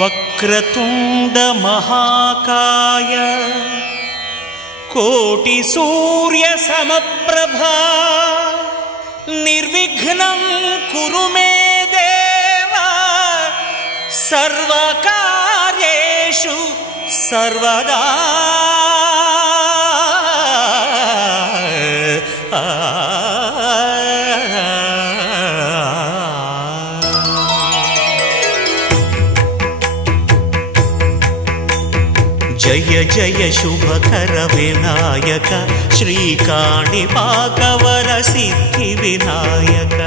వక్రతుండ మహాకాయ కోటి సూర్య సమప్రభా నిర్విఘ్నం కురు మే దేవ సర్వకార్యేషు సర్వదా. జయ జయ శుభకర వినాయక శ్రీకాణిపాకవర సిద్ధి వినాయక.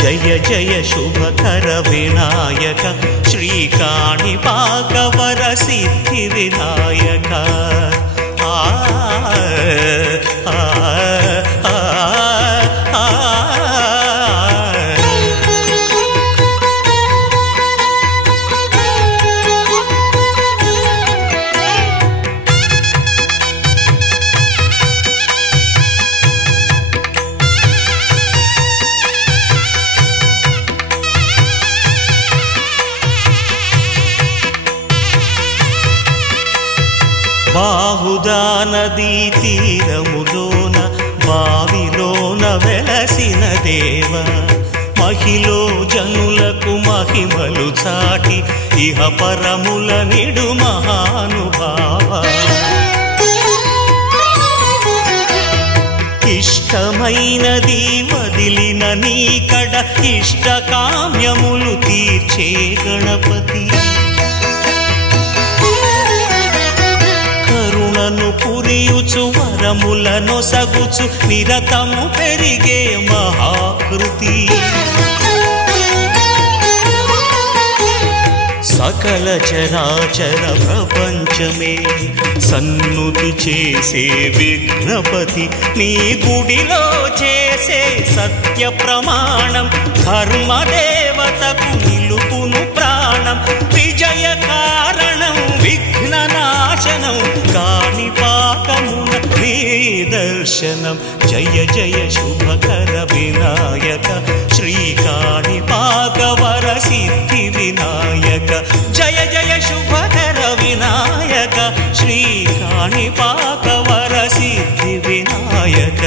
జయ జయ శుభకర వినాయక శ్రీకాణిపాకవర సిద్ధి వినాయక. బాహుదా నదీ తీరములోన బావిలోన వెలసిన దేవ మహిలో జనులకు మహిమలు చాటి ఇహ పరముల నిడు మహానుభావ. ఇష్టమైనది వదిలిన నీకడ ఇష్టకామ్యములు తీర్చే గణపతి. కరుణను పురియుచు వరములను సగుచు నిరతము పెరిగే మహాకృతి. సకల చరాచర ప్రపంచమే సన్నుతి చేసే విఘ్నపతి. నీ గుడిలో చేసే సత్య ప్రమాణం ధర్మదేవతకు నిలుపును ప్రాణం. విజయ కారణం విఘ్ననాశనం కాణిపాకమున నీ దర్శనం. జయ జయ శుభకర వినాయక శ్రీకాణిపాకవర సిద్ధి వినాయక. జయ జయ శుభకర వినాయక శ్రీకాణిపాకవర సిద్ధి వినాయక.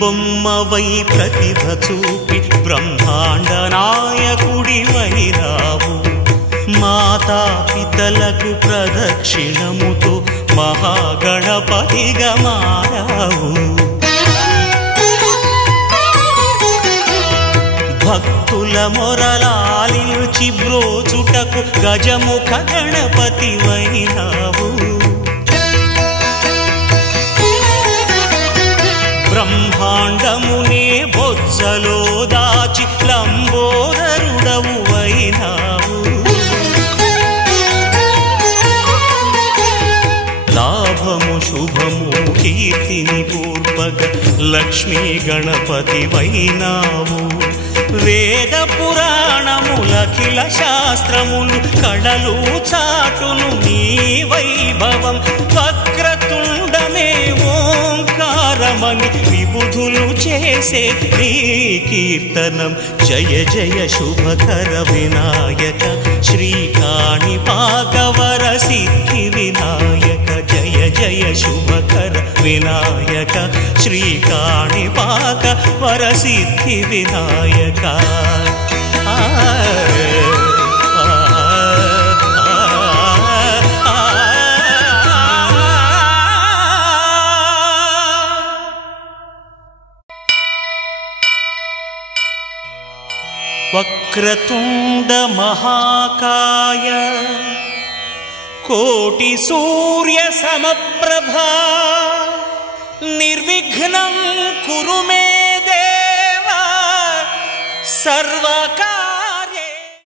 బొమ్మవై ప్రతిభ చూపి బ్రహ్మాండ నాయకుడి వైరావు. మాతా పితలకు ప్రదక్షిణముతో మహాగణపతిగా మారావు. భక్తుల మొరలాలిచి బ్రోచుటకు గజముఖ గణపతి వైనావు. బ్రహ్మాండమునే బొజ్జలో దాచి లంబోదరుడవు వైనావు. లాభము శుభము కీర్తిని పూర్వక లక్ష్మీ గణపతి వైనావు. వేద పురాణములఖిల శాస్త్రములు కళలు చాటును నీ వైభవం. వక్రతుండమే ఓంకారమని విబుధులు చేసే నీ కీర్తనం. జయ జయ శుభకర వినాయక శ్రీకాణిపాకవర సిద్ధి వినాయక. జయ జయ శుభకర వినాయక శ్రీకాణిపాకవర సిద్ధి వినాయక. వక్రతుండ మహాకాయ కోటి సూర్య సమప్రభా నిర్విఘ్నం కురు మే దేవ సర్వకా